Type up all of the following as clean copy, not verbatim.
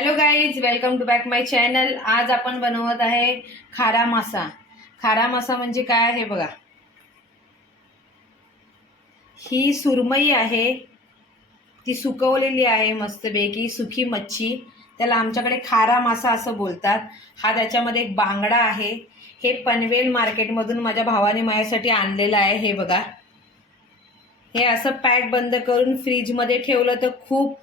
Hello guys, welcome to back my channel. आज आपण बनवत आहे खारा मासा। खारा मासा म्हणजे काय हे बघा, ही सुरमई आहे, ती सुकवलेली आहे मस्तपैकी सुकी मच्छी, त्याला आमच्याकडे खारा मासा असं बोलतात। हा त्याच्यामध्ये एक बांगडा आहे, हे पनवेल मार्केटमधून माझ्या भावाने माझ्यासाठी आणलेलं आहे। हे बघा, हे असं पॅक बंद करून फ्रीजमध्ये ठेवलं तर खूप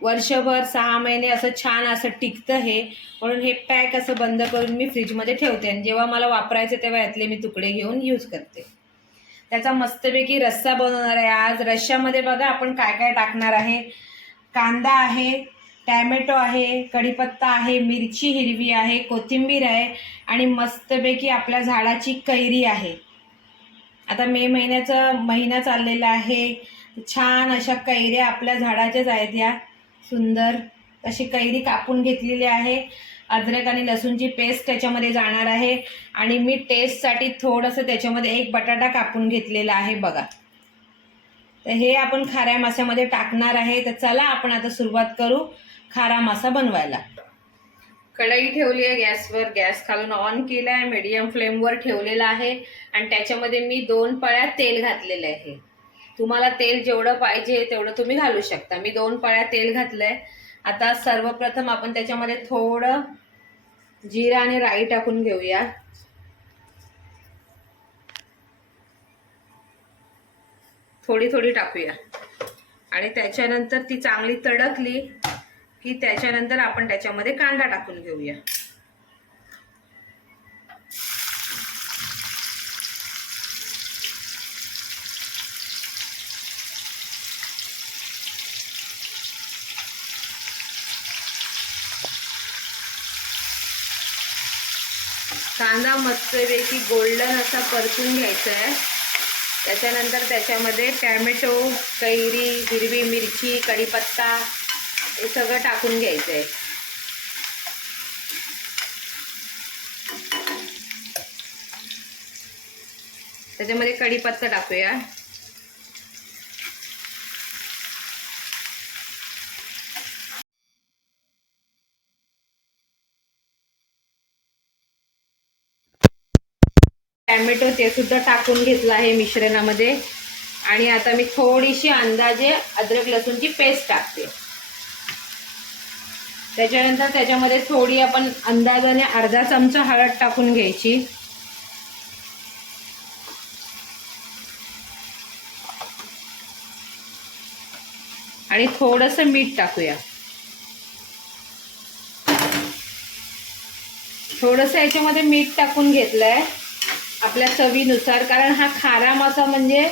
वर्षभर 6 महिने असं छान असं टिकतं हे, म्हणून हे पॅक असं बंद करून मी फ्रीजमध्ये ठेवते आणि जेव्हा मला वापरायचे तेव्हा यातले मी तुकडे घेऊन यूज करते। त्याचा मस्तपैकी रस्सा बनवणार आहे आज। रश्श्यामध्ये बघा आपण काय काय टाकणार आहे। कांदा आहे, टॅमॅटो आहे, कढीपत्ता आहे, मिरची हिरवी आहे, कोथिंबीर आहे आणि मस्तपैकी आपल्या झाडाची कैरी आहे। आता मे महिना चाललेला आहे, छान अशा कैऱ्या आपल्या झाडाच्याच आहेत। या सुंदर अशी कैरी कापून घेतलेली आहे। अद्रक आणि लसूणची पेस्ट त्याच्यामध्ये जाणार आहे आणि मी टेस्टसाठी थोडंसं त्याच्यामध्ये एक बटाटा कापून घेतलेला आहे बघा। तर हे आपण खाऱ्या माशामध्ये टाकणार आहे। तर चला आपण आता सुरुवात करू खारा मासा बनवायला। कढई ठेवली आहे गॅसवर, गॅस खालून ऑन केला आहे, मीडियम फ्लेमवर ठेवलेला आहे आणि त्याच्यामध्ये मी 2 पळ्या तेल घातलेले आहे। तुम्हाला तेल जेवढं पाहिजे तेवढं तुम्ही घालू शकता। मी 2 पळ्या तेल घातलंय। आता सर्वप्रथम आपण त्याच्यामध्ये थोडं जिरा आणि राई टाकून घेऊया। थोडी थोडी टाकूया आणि त्याच्यानंतर ती चांगली तडकली की त्याच्यानंतर आपण त्याच्यामध्ये कांदा टाकून घेऊया। कांदा मस्तपैकी गोल्डन असा परतून घ्यायचा आहे। त्याच्यानंतर त्याच्यामध्ये टॅमॅटो, कैरी, हिरवी मिरची, कढीपत्ता हे सगळं टाकून घ्यायचं आहे। त्याच्यामध्ये कढीपत्ता टाकूया। टॅमॅटो ते सुद्धा टाकून घेतला आहे मिश्रणामध्ये आणि आता मी थोडीशी अंदाजे अद्रक लसूणची पेस्ट टाकते। त्याच्यानंतर त्याच्यामध्ये थोडी आपण अंदाजाने अर्धा चमचा हळद टाकून घ्यायची आणि थोडंसं मीठ टाकूया। थोडंसं याच्यामध्ये मीठ टाकून घेतलंय आपल्या चवीनुसार, कारण हा खारा मासा म्हणजे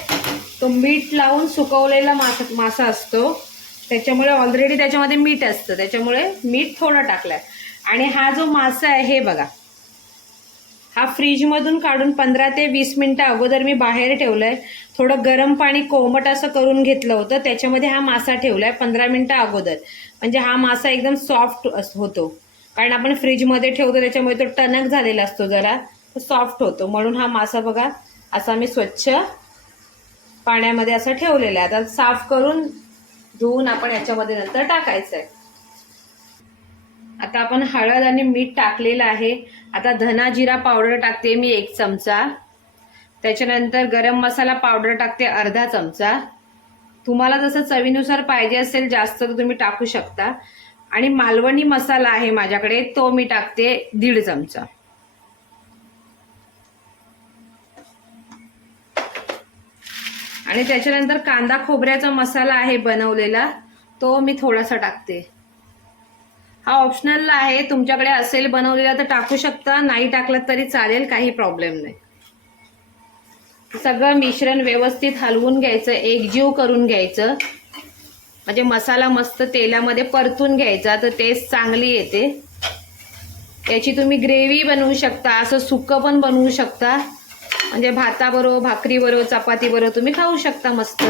तो मीठ लावून सुकवलेला मासा असतो, त्याच्यामुळे ऑलरेडी त्याच्यामध्ये मीठ असतं, त्याच्यामुळे मीठ थोडं टाकलंय। आणि हा जो मासा आहे हे बघा, हा फ्रीजमधून काढून 15 ते 20 मिनिटं अगोदर मी बाहेर ठेवलंय। थोडं गरम पाणी कोमट असं करून घेतलं होतं, त्याच्यामध्ये हा मासा ठेवलाय 15 मिनिटं अगोदर, म्हणजे हा मासा एकदम सॉफ्ट होतो। कारण आपण फ्रीजमध्ये ठेवतो त्याच्यामुळे तो टणक झालेला असतो, जरा सॉफ्ट होतो, म्हणून हा मासा बघा असा मी स्वच्छ पाण्यामध्ये असं ठेवलेला आहे। आता साफ करून धुवून आपण याच्यामध्ये नंतर टाकायचं आहे। आता आपण हळद आणि मीठ टाकलेलं आहे। आता धना जिरा पावडर टाकते मी 1 चमचा। त्याच्यानंतर गरम मसाला पावडर टाकते अर्धा चमचा। तुम्हाला जसं चवीनुसार पाहिजे असेल जास्त तर तुम्ही टाकू शकता। आणि मालवणी मसाला आहे माझ्याकडे, तो मी टाकते 1.5 चमचा। आणि त्याच्यानंतर कांदा खोबऱ्याचा मसाला आहे बनवलेला, तो मी थोडासा टाकते। हा ऑप्शनल आहे, तुमच्याकडे असेल बनवलेला तर टाकू शकता, नाही टाकलं तरी चालेल, काही प्रॉब्लेम नाही। सगळं मिश्रण व्यवस्थित हलवून घ्यायचं, एकजीव करून घ्यायचं, म्हणजे मसाला मस्त तेलामध्ये परतून घ्यायचा तर टेस्ट चांगली येते। याची तुम्ही ग्रेव्ही बनवू शकता, असं सुक्कं पण बनवू शकता, म्हणजे भाताबरोबर, भाकरीबरोबर, चपातीबरोबर तुम्ही खाऊ शकता मस्त।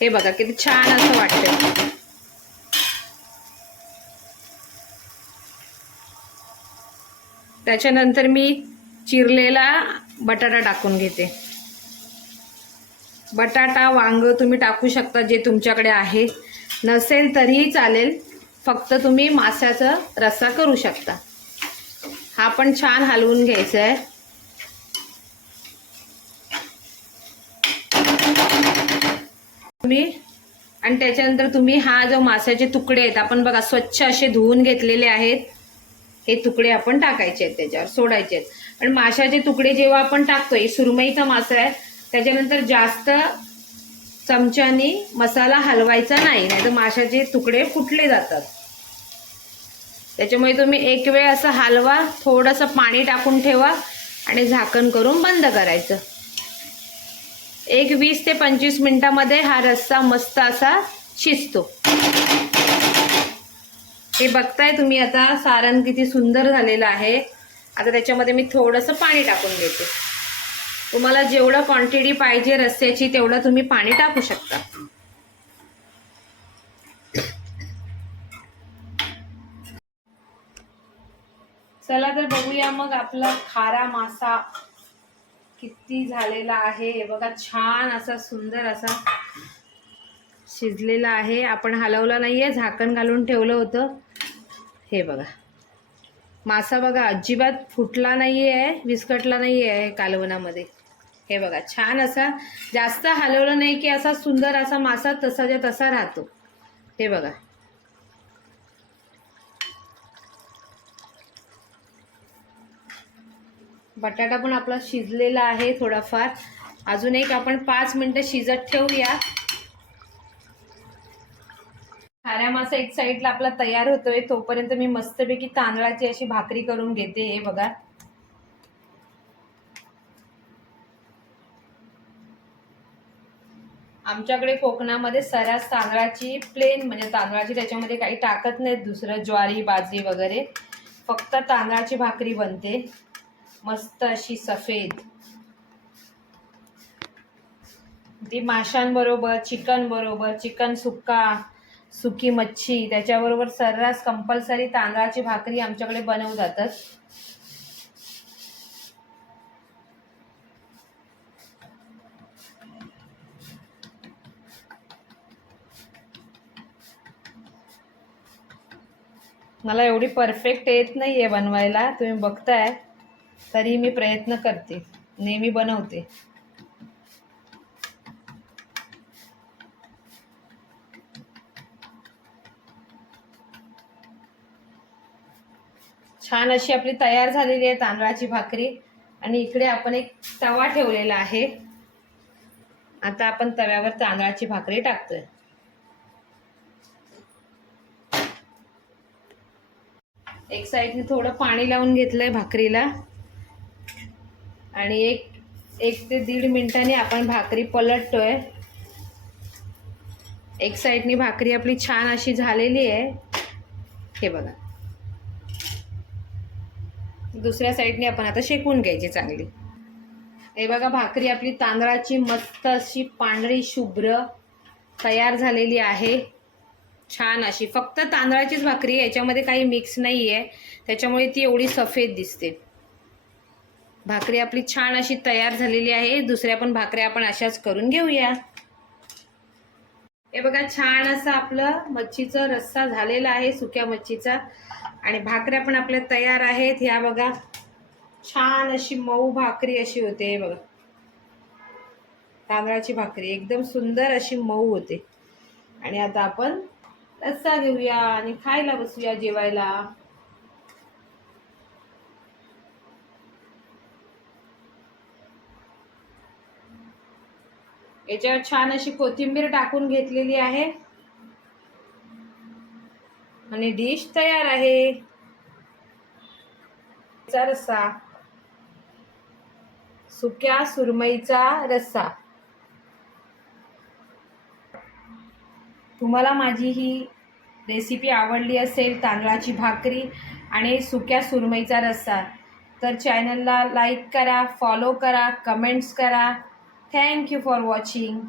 हे बघा किती छान असं वाटतं। त्याच्यानंतर मी चिरलेला बटाटा टाकून घेते। बटाटा, वांग तुम्ही टाकू शकता जे तुमच्याकडे आहे, नसेल तरीही चालेल, फक्त तुम्ही माशाचा रस्सा करू शकता। हा पण छान हलवून घ्यायचा आहे। तुम्ही आणि त्याच्यानंतर तुम्ही हा जो माशाचे तुकडे आहेत आपण बघा स्वच्छ असे धुवून घेतलेले आहेत, हे तुकडे आपण टाकायचे आहेत, त्याच्यावर सोडायचे आहेत। पण माशाचे तुकडे जेव्हा आपण टाकतोय, सुरमईचा मासा आहे, त्याच्यानंतर जास्त चमच्यानी मसाला हलवायचा नाही, नाहीतर माशाचे तुकडे फुटले जातात। त्याच्यामुळे तुम्ही एक वेळ असं हलवा, थोडंसं पाणी टाकून ठेवा आणि झाकण करून बंद करायचं। एक 20 ते 25 मिनिटांमध्ये हा रस्सा मस्त असा शिजतो। हे बघताय तुम्ही आता सारण किती सुंदर झालेलं आहे। आता त्याच्यामध्ये मी थोडंसं पाणी टाकून देते। तुम्हाला जेवढं क्वांटिटी पाहिजे रस्स्याची तेवढं तुम्ही पाणी टाकू शकता। चला तर बघूया मग आपला खारा मासा किती झालेला आहे। हे बघा छान असा सुंदर असा शिजलेला आहे। आपण हलवला नाहीये, झाकण घालून ठेवलं होतं। हे बघा मासा बघा अजिबात फुटला नाहीये, विस्कटला नाहीये कालवणामध्ये। हे बघा छान असा, जास्त हलवलं नाही की असा सुंदर असा मासा तसाच्या तसा राहतो। हे बघा बटाटा पण आपला शिजलेला आहे थोडाफार। अजून एक आपण 5 मिनिटं शिजत ठेवूया। खाऱ्या मासा एक साईडला आपला तयार होतोय, तोपर्यंत मी मस्तपैकी तांदळाची अशी भाकरी करून घेते। हे बघा आमच्याकडे कोकणामध्ये सरास तांदळाची प्लेन म्हणजे तांदळाची, त्याच्यामध्ये काही टाकत नाहीत दुसरं ज्वारी बाजरी वगैरे, फक्त तांदळाची भाकरी बनते मस्त अशी सफेद। ती माशांबरोबर, चिकन बरोबर, चिकन सुक्का, सुकी मच्छी त्याच्याबरोबर सर्रास कंपल्सरी तांदळाची भाकरी आमच्याकडे बनवतातच। मला एवढी परफेक्ट येत नाहीये बनवायला, तुम्ही बघताय, तरी मी प्रयत्न करते, नेहमी बनवते। छान अशी आपली तयार झालेली आहे तांदळाची भाकरी। आणि इकडे आपण एक तवा ठेवलेला आहे। आता आपण तव्यावर तांदळाची भाकरी टाकतोय। एक साईडने थोडं पाणी लावून घेतलंय भाकरीला आणि एक ते 1.5 मिनिटांनी आपण भाकरी पलटतोय। एक साईडने भाकरी आपली छान अशी झालेली आहे। हे बघा दुसऱ्या साईडने आपण आता शेकून घ्यायची चांगली। हे बघा भाकरी आपली तांदळाची मस्त अशी पांढरी शुभ्र तयार झालेली आहे। छान अशी फक्त तांदळाचीच भाकरी, याच्यामध्ये काही मिक्स नाही आहे, त्याच्यामुळे ती एवढी सफेद दिसते। भाकरी आपली छान अशी तयार झालेली आहे। दुसऱ्या पण भाकऱ्या आपण अशाच करून घेऊया। हे बघा छान असं आपलं मच्छीचा रस्सा झालेला आहे, सुक्या मच्छीचा, आणि भाकऱ्या पण आपल्या तयार आहेत। ह्या बघा छान अशी मऊ भाकरी अशी होते। हे बघा तांदळाची भाकरी एकदम सुंदर अशी मऊ होते। आणि आता आपण रस्सा घेऊया आणि खायला बसूया जेवायला। याच्यावर छान अशी कोथिंबीर टाकून घेतलेली आहे आणि डिश तयार आहे। रस्सा, सुक्या सुरमईचा रस्सा। तुम्हाला माझी ही रेसिपी आवडली असेल, तांदळाची भाकरी आणि सुक्या सुरमईचा रस्सा, तर चॅनलला लाईक करा, फॉलो करा, कमेंट्स करा। Thank you for watching.